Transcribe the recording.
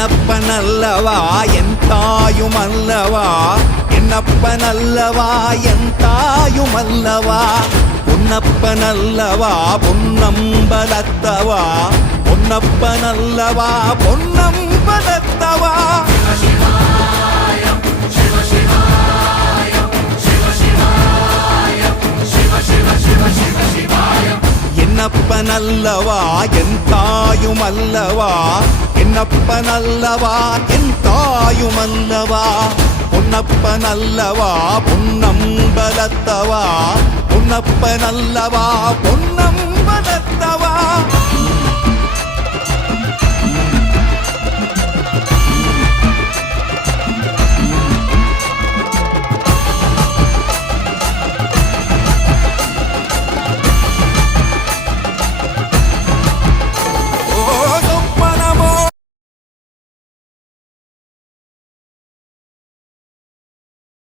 என்னப்பனல்லவா என் தாயுமல்லவா, என்னப்பனல்லவா என் தாயுமல்லவா, பொன்னப்பனல்லவா பொன்னம்பலத்தவா, பொன்னப்பனல்லவா பொன்னம்பலத்தவா. என்னப்பனல்லவா என் தாயுமல்லவா, என்னப்பனல்லவா என் தாயுமல்லவா, பொன்னப்பனல்லவா பொன்னம்பலத்தவா, பொன்னப்பனல்லவா பொன்னம்பலத்தவா.